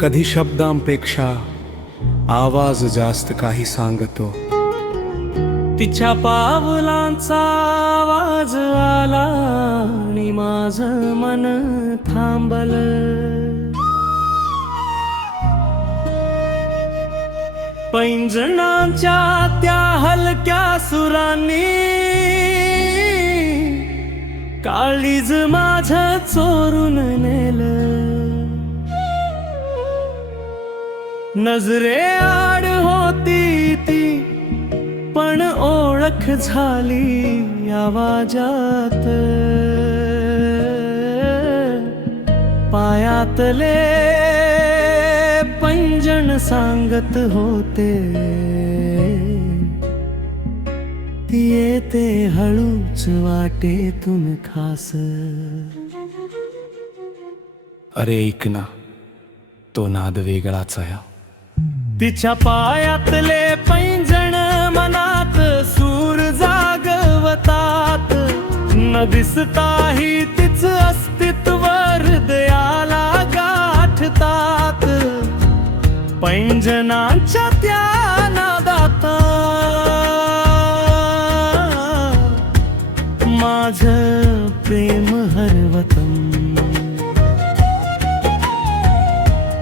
कधी शब्दांपेक्षा आवाज जास्त काही सांगतो. तिच्या पावलांचा आवाज आला आणि माझं मन थांबलं. पैंजणांच्या त्या हलक्या सुरांनी काळीज माझं चोरून नेलं. नजरे आड होती ती पण ओळख झाली आवाजात. पायातले पैंजण सांगत होते ती येते हळूच वाटेतून खास. अरे ऐक ना, तो नाद वेगळाच आहे. तिच्या पायातले पैंजण मनात सूर जागवतात. न दिसताही तिच अस्तित्व हृदयाला गाठतात. पैंजणांच्या त्या नादात माझं प्रेम हरवतं.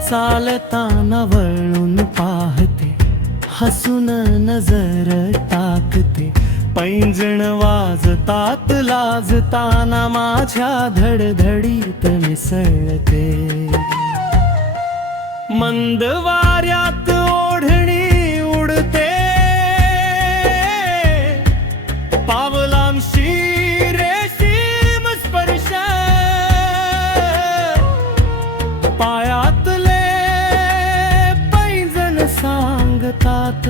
चालताना वळून पाहते, हसून नजर टाकते. पैंजण वाजतात लाजताना माझ्या धडधडीत मिसळते. मंद वाऱ्यात ओढणी उडते, पावलांशी रेशीम स्पर्श. पायातले पैंजण सांगतात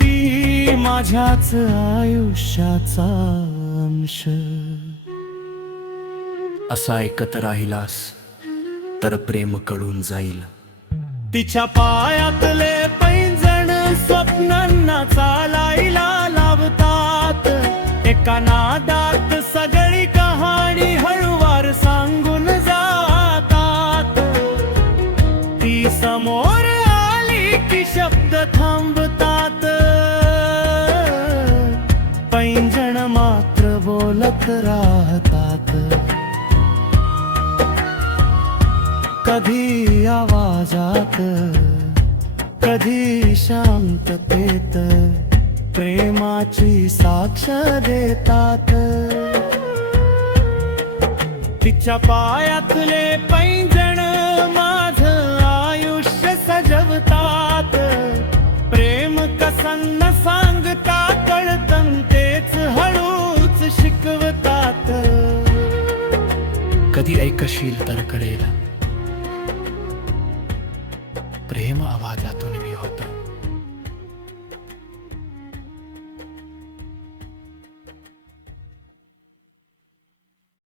ती माझ्याच आयुष्याचा अंश. असा ऐकत राहिलास तर प्रेम कळून जाईल. तिच्या पायातले पैंजण स्वप्नांना चालायला लावतात. एका नादात सगळी कहाणी हळूवार सांगून जातात. ती समोर आली की शब्द थांबतात. पैंजण मात्र बोलत राहतात. कधी आवाजात, कधी शांततेत प्रेमाची साक्ष देतात. तिच्या पायातले पैंजण माझं आयुष्य सजवतात. प्रेम कसं न सांगता कळतं तेच हळूच शिकवतात. कधी ऐकशील तर कळेल, प्रेम आवाजातून मी होतं.